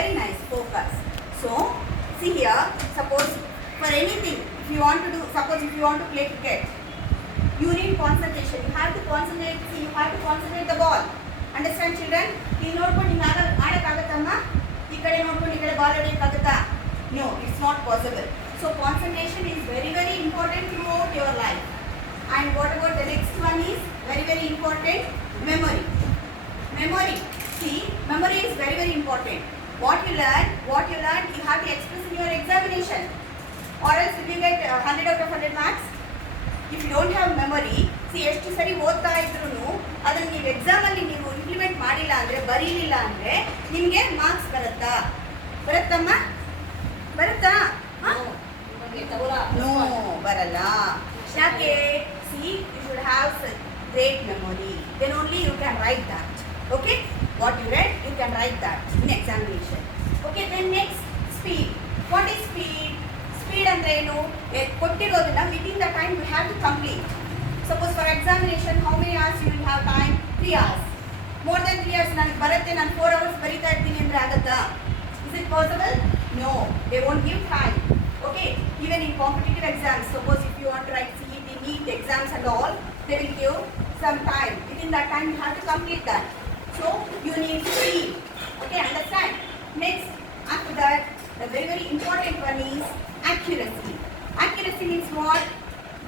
Very nice. Focus. So, see here, suppose for anything, if you want to do, suppose if you want to play cricket, you need concentration. You have to concentrate. See, you have to concentrate the ball. Understand, children? You ನೋಡ್ಕೊಂಡು ನೀವು ಆಡಕ್ಕಾಗತ್ತಮ್ಮ ಈ ಕಡೆ ನೋಡ್ಕೊಂಡು ಈ ಕಡೆ ಬಾಲ್ ಆಡಕ್ಕಾಗತ್ತಾ? No, it's not possible. So concentration is very, very important throughout your life. And what about the next one is very, very important, memory. Memory. See, memory is very, very important. What you learn, you have to express in your examination. Or else if you get 100 out of 100 marks, if you don't have memory, see ಎಷ್ಟು ಸರಿ ಓದ್ತಾ ಇದ್ರೂ ಅದನ್ನು ನೀವು ಎಕ್ಸಾಮಲ್ಲಿ ನೀವು ಇಂಪ್ಲಿಮೆಂಟ್ ಮಾಡಿಲ್ಲ ಅಂದರೆ ಬರೀಲಿಲ್ಲ ಅಂದರೆ ನಿಮಗೆ ಮಾರ್ಕ್ಸ್ ಬರುತ್ತಮ್ಮ ಬರುತ್ತಾ? ನೋ ಬರಲ್ಲ. ಯಾಕೆ? See you should have great memory, then only you can write that. Okay, what you read you can write that in examination. Okay, then next speed. What is speed? Speed ಅಂದರೆ ಏನು? ಕೊಟ್ಟಿರೋದನ್ನ within the time you have to complete. Suppose for examination how many hours you will have time? 3 hours. More than 3 hours ನನಗೆ ಬರುತ್ತೆ, ನಾನು 4 hours ಬರೀತಾ ಇರ್ತೀನಿ ಅಂದರೆ ಆಗುತ್ತಾ? Is it possible? No, they won't give time. Okay, even in competitive exams, suppose if you want to write CET, NEET exams and all, they will give some time. Within that time you have to complete that. So you need speed. Okay, understand? Next, after that, the very, very important one is accuracy. Accuracy means what?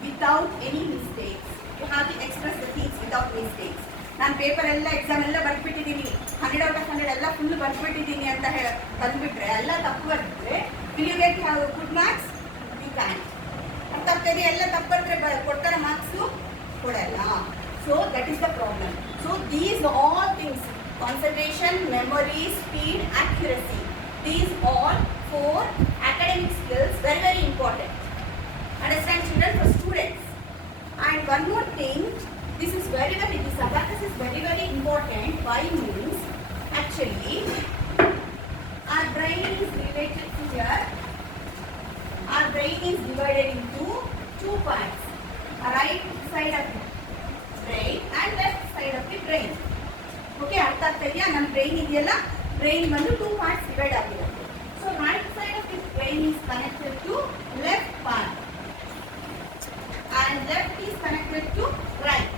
Without any mistakes. You have to express the things without mistakes. ನಾನು ಪೇಪರ್ ಎಲ್ಲ ಎಕ್ಸಾಮ್ ಎಲ್ಲ ಬರ್ಬಿಟ್ಟಿದ್ದೀನಿ, 100 out of 100 ಎಲ್ಲ ಫುಲ್ ಬರ್ಬಿಟ್ಟಿದ್ದೀನಿ ಅಂತ ಬಂದ್ಬಿಟ್ರೆ ಎಲ್ಲ ತಪ್ಪು ಬರ್ಬಿಟ್ರೆ will you get have good marks? You can. ಅರ್ಥ ಆಗ್ತದೆ? ಎಲ್ಲ ತಪ್ಪು ಬರ್ತಾರೆ ಕೊಡ್ತಾರೆ ಮಾರ್ಕ್ಸು? ಕೊಡಲ್ಲ. So that is the problem. So these all things, concentration, memory, speed, accuracy, these all 4 academic skills very, very important. Understand, children, for students. And one more thing, this abacus is very, very important. Why means actually our brain is related to here. Our brain is divided into 2 parts. Right side of the brain and left side of the brain. Okay, ಅರ್ಥ ಆಗ್ತಿದೆಯಾ? ನಮ್ಮ ಬ್ರೈನ್ ಇದೆಯಲ್ಲ, ಬ್ರೈನ್ ಬಂದು 2 parts divide ಆಗಿರುತ್ತೆ. So right side of the brain is connected to left part and left is connected to right.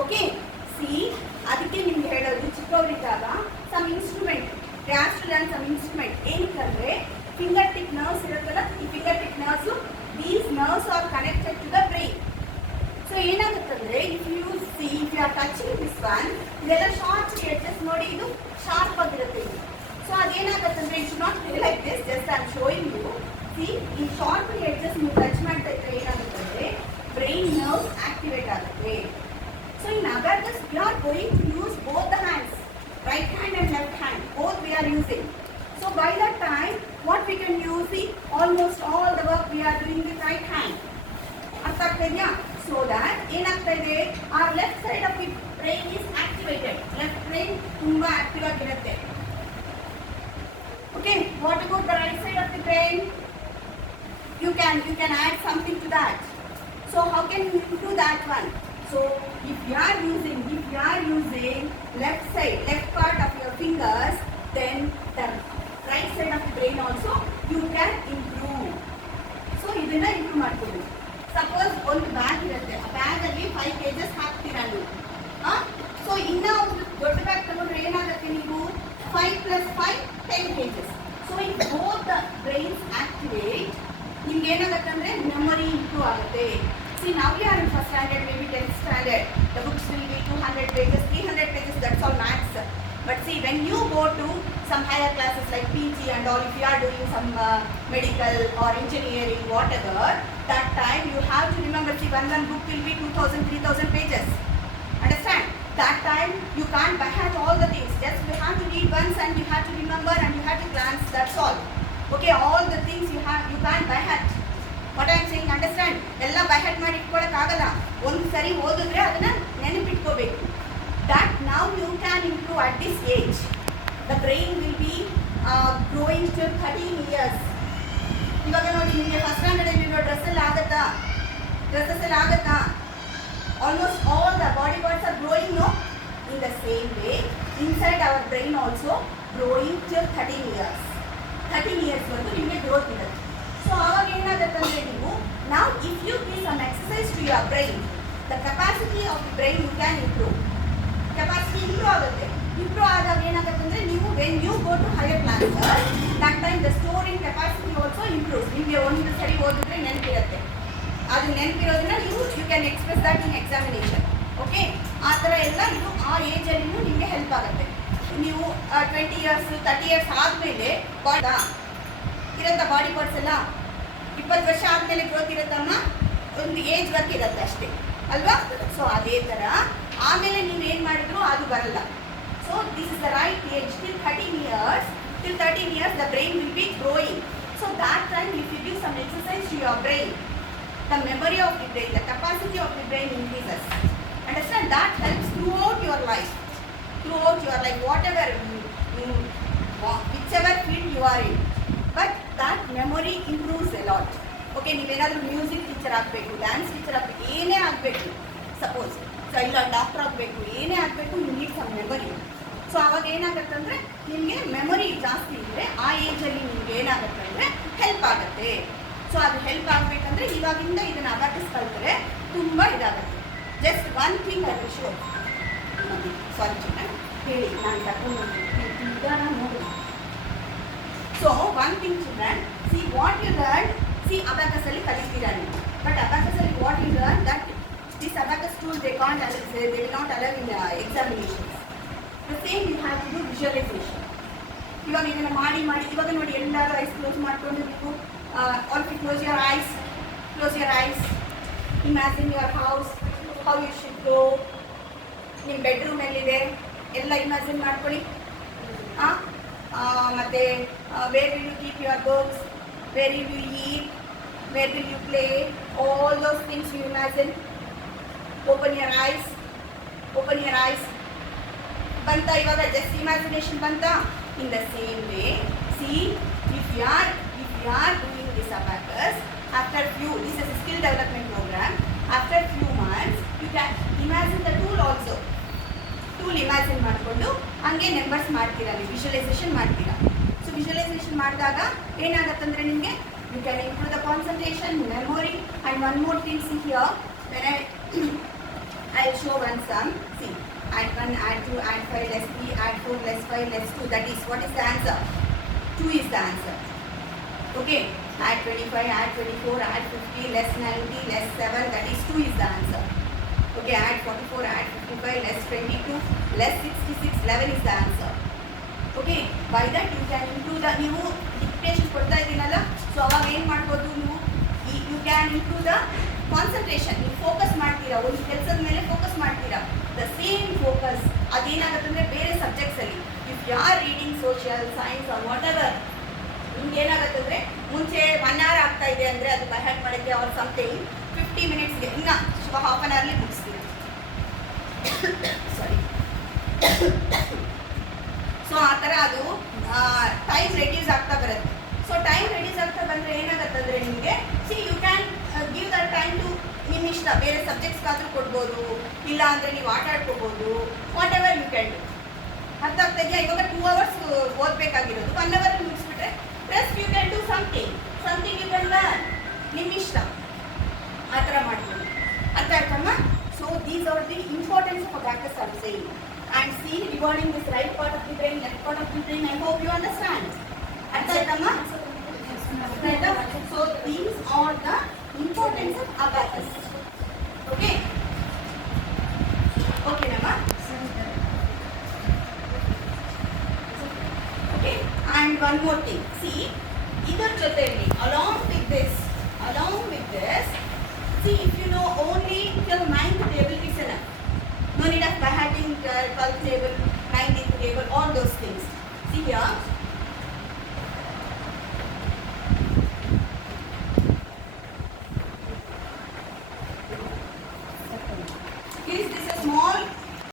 Okay, see, ಅದಕ್ಕೆ ನಿಮ್ಗೆ ಹೇಳೋದು ಚಿಕ್ಕವರಿದ್ದಾಗ some instrument, they have to learn some instrument. ಏನಕ್ಕಂದ್ರೆ ಫಿಂಗರ್ ಟಿಪ್ ನರ್ವ್ಸ್ ಇರುತ್ತಲ್ಲ, ಈ finger tip nerves, these nerves are connected to the brain. So ಏನಾಗುತ್ತಂದ್ರೆ if you are touching this one, ಇದೆಲ್ಲ sharp edges ನೋಡಿ, ಇದು ಶಾರ್ಪ್ ಆಗಿರುತ್ತೆ ಇದು. So ಅದೇನಾಗುತ್ತಂದ್ರೆ it should not be like this, just I am showing you. See, ಈ sharp edges ನೀವು touch ಮಾಡ್ತಾ ಇದ್ರೆ ಏನಾಗುತ್ತಂದ್ರೆ ಬ್ರೈನ್ ನರ್ವ್ಸ್ ಆಕ್ಟಿವೇಟ್ ಆಗುತ್ತೆ. So in abacus we are going to use both the hands, right hand and left hand, both we are using. So by that time what we can use, the almost all the work we are doing with right hand. ಅರ್ಥ ಆಗ್ತಿದೆಯಾ? So that ಏನಾಗ್ತಾ ಇದೆ, our left side of the brain is activated. Left brain ತುಂಬಾ ಆಕ್ಟಿವ್ ಆಗಿರುತ್ತೆ. Okay, what about the right side of the brain? You can add something to that. So how can you do that one? So if you are using left side, left part of your fingers, then the right side of the brain also you can improve. So ಇದನ್ನ ಇಂಪ್ರೂವ್ ಮಾಡ್ಕೊಳ್ಳಿ. ಸಪೋಸ್ ಒಂದು ಬ್ಯಾಗ್ ಇರುತ್ತೆ, ಆ ಬ್ಯಾಗ್ ಅಲ್ಲಿ 5 kg ಹಾಕ್ತೀರಾ ನೀವು. ಸೊ ಇನ್ನ ಒಂದು ದೊಡ್ಡ ಬ್ಯಾಗ್ ತಗೊಂಡ್ರೆ ಏನಾಗುತ್ತೆ, ನೀವು 5 + 5 10 kg. So if both the brains activate, ನಿಮ್ಗೆ ಏನಾಗುತ್ತೆ ಅಂದ್ರೆ ಮೆಮೊರಿ ಇಂಪ್ರೂವ್ ಆಗುತ್ತೆ. See, now we are in first standard, maybe 10th standard. The books will be 200 pages, 300 pages, that's all maths. But see, when you go to some higher classes like PG and all, if you are doing some medical or engineering, whatever, that time you have to remember, see, one book will be 2,000, 3,000 pages. Understand? That time you can't by heart all the things. Just you have to read once and you have to remember and you have to glance, that's all. Okay, all the things you can't by heart. What I am saying, understand? ಎಲ್ಲ by heart ಮಾಡಿ ಇಟ್ಕೊಳ್ಳೋಕ್ಕಾಗಲ್ಲ. ಒಂದು ಸರಿ ಓದಿದ್ರೆ ಅದನ್ನ ನೆನಪಿಟ್ಕೋಬೇಕು. That now you can improve at this age. The brain will be growing till 13 years. ಇವಾಗ ನೋಡಿ, ನಿಮಗೆ ಫಸ್ಟ್ ಸ್ಟ್ಯಾಂಡರ್ಡ್ ಇರೋ ಡ್ರೆಸ್ ಎಲ್ಲ ಆಗುತ್ತಾ? Almost all the body parts are growing, no? In the same way inside our brain also growing till 13 years. ವರೆಗೂ ನಿಮಗೆ ಗ್ರೋತ್ ಇರುತ್ತೆ. ಸೊ ಆವಾಗ ಏನಾಗುತ್ತೆ ನೀವು ನಾವು if you give some exercise to your brain, the capacity of the brain you can improve. Capacity improve ಆಗುತ್ತೆ. Improve ಆದಾಗ ಏನಾಗುತ್ತೆ ಅಂದರೆ ನೀವು when you go to higher class that time the storing capacity also improve. ನಿಮಗೆ ಒಂದು ಸರಿ ಓದಿದ್ರೆ ನೆನಪಿರುತ್ತೆ. ಅದು ನೆನಪಿರೋದನ್ನ ನೀವು you can express that in examination. Okay, ಆ ಥರ ಎಲ್ಲ ಇದು ಆ ಏಜಲ್ಲಿನೂ ನಿಮಗೆ ಹೆಲ್ಪ್ ಆಗುತ್ತೆ. ನೀವು 20 ಇಯರ್ಸ್ 30 ಇಯರ್ಸ್ ಆದಮೇಲೆ ಇರೋಂಥ ಬಾಡಿ ಪಾರ್ಟ್ಸ್ ಎಲ್ಲ 20 ವರ್ಷ ಆದಮೇಲೆ ಗ್ರೋತ್ ಇರುತ್ತಮ್ಮ, ಒಂದು ಏಜ್ ವರ್ಕ್ ಇರುತ್ತೆ ಅಷ್ಟೇ ಅಲ್ವಾ. ಸೊ ಅದೇ ಥರ ಆಮೇಲೆ ನೀವು ಏನು ಮಾಡಿದ್ರು ಅದು ಬರಲ್ಲ. So this is the right age till 13 years the brain will be growing. So that time if you give some exercise to your brain, the memory of the brain, the capacity of the brain increases. Understand? That helps throughout your life, whatever you whichever field you are in, but that memory improves a lot. ಓಕೆ, ನೀವೇನಾದರೂ music teacher ಆಗಬೇಕು, dance teacher ಆಗಬೇಕು, ಏನೇ ಆಗಬೇಕು, suppose ಇಲ್ಲ doctor ಆಗಬೇಕು, ಏನೇ ಆಗಬೇಕು, you need some memory. So ಅವಾಗ ಏನಾಗುತ್ತೆ ಅಂದರೆ ನಿಮಗೆ ಮೆಮೊರಿ ಜಾಸ್ತಿ ಇದ್ದರೆ ಆ ಏಜಲ್ಲಿ ನಿಮ್ಗೆ ಏನಾಗುತ್ತೆ ಅಂದರೆ ಹೆಲ್ಪ್ ಆಗುತ್ತೆ. ಸೊ ಅದು ಹೆಲ್ಪ್ ಆಗಬೇಕಂದ್ರೆ ಇವಾಗಿಂದ ಇದನ್ನು ಅಬ್ಯಾಕಸ್ ಕಲ್ತರೆ ತುಂಬ ಇದಾಗುತ್ತೆ. Just one thing I will show. Sorry ಚಿನ್ನ ಹೇಳಿ, ನಾನು ತಗೊಂಡು ನೋಡಿ. So one thing children, see what you learn. See ಅಬ್ಯಾಕಸಲ್ಲಿ ಕಲಿತೀರಾ ನೀವು, ಬಟ್ ಅಬ್ಯಾಕಸಲ್ಲಿ what you learn that this abacus tool they will not allow in examinations. The same you have to do visualization. ಇವಾಗ ಇದನ್ನು ಮಾಡಿ ಇವಾಗ ನೋಡಿ ಎಲ್ಲರೂ ಐಸ್ ಕ್ಲೋಸ್ ಮಾಡಿಕೊಂಡು ನೀವು all close your eyes, imagine your house, how you should go, ನಿಮ್ಮ bedroom ಎಲ್ಲಿದೆ ಎಲ್ಲ ಇಮ್ಯಾಜಿನ್ ಮಾಡ್ಕೊಳ್ಳಿ. ಮತ್ತು where will you keep your books, where will you eat, where will you play, all those things you imagine. Open your eyes. Banta ivaga just imagination banta. In the same way, see, if you are doing this abacus, after few, this is a skill development program, after few months you can imagine the tool also. Tool imagine ಮಾಡ್ಕೊಂಡು ಹಂಗೆ ನಂಬರ್ಸ್ ಮಾಡ್ತೀರಾ, ನೀವು ವಿಜುವಲೈಸೇಷನ್ ಮಾಡ್ತೀರಾ. So visualisation ಮಾಡಿದಾಗ ಏನಾಗುತ್ತಂದ್ರೆ ನಿಮಗೆ you can improve the concentration, memory, and one more thing. See here, when I'll show one sum. See, add 1, add 2, add 5, less 3, add 4, less 5, less 2. That is, what is the answer? 2 is the answer. Okay, add 25, add 24, add 50, less 90, less 7. That is 2 is the answer. Okay, add 44, add 55, less 22, less 66, 11 is the answer. Okay, by that you can improve the ನೀವು dictation ಕೊಡ್ತಾ ಇದ್ದೀನಲ್ಲ, so ಅವಾಗ ಏನು ಮಾಡ್ಬೋದು ನೀವು, you can improve the concentration. ನೀವು focus ಮಾಡ್ತೀರಾ, ಒಂದು ಕೆಲಸದ ಮೇಲೆ ಫೋಕಸ್ ಮಾಡ್ತೀರಾ. ದ ಸೇಮ್ ಫೋಕಸ್ ಅದೇನಾಗುತ್ತೆ ಅಂದರೆ ಬೇರೆ ಸಬ್ಜೆಕ್ಟ್ಸಲ್ಲಿ if you are reading social science or whatever, ನಿಮ್ಗೆ ಏನಾಗುತ್ತೆ ಅಂದರೆ ಮುಂಚೆ 1 hour ಆಗ್ತಾ ಇದೆ ಅಂದರೆ ಅದು ಬೈ ಹ್ಯಾಟ್ ಮಾಡೋಕ್ಕೆ ಅವ್ರ ಸಮಥಿಂಗ್ 50 minutesಗೆ ಇನ್ನು ಹಾಫ್ ಆನ್ ಅವರ್ಲಿ ಮುಗಿಸ್ತೀರಾ. ಸಾರಿ. ಸೊ ಆ ಥರ ಅದು ಟೈಮ್ ರೆಡ್ಯೂಸ್ ಆಗ್ತಾ ಬರುತ್ತೆ. ಸೊ ಟೈಮ್ ರೆಡ್ಯೂಸ್ ಆಗ್ತಾ ಬಂದರೆ ಏನಾಗುತ್ತೆ ಅಂದರೆ ನಿಮಗೆ see you can give that time to ನಿಮ್ಮ ಇಷ್ಟ, ಬೇರೆ ಸಬ್ಜೆಕ್ಟ್ಸ್ಗಾದರೂ ಕೊಡ್ಬೋದು, ಇಲ್ಲ ಅಂದರೆ ನೀವು ಆಟ ಆಡ್ಕೋಬೋದು, whatever you can do. ಅರ್ಥ ಆಗ್ತಾ ಇದೆಯಾ? ಇವಾಗ 2 hours ಓದಬೇಕಾಗಿರೋದು 1 hour ಮುಗಿಸ್ಬಿಟ್ರೆ plus you can do something you can learn, ನಿಮ್ಮ ಇಷ್ಟ, ಆ ಥರ ಮಾಡ್ಬೋದು. ಅರ್ಥ ಆಯ್ತಮ್ಮ? So these are the importance of abacus I am saying. And see, regarding this right part of the brain, left part of the brain, I hope you understand. Artha aitama? So these are the importance of abacus. Okay? Okay, Nama? Okay, and one more thing. See, idar joteli, along with this, see, if you know only till 9th table is enough. No need of by having 12th table, 19th table, all those things. See here,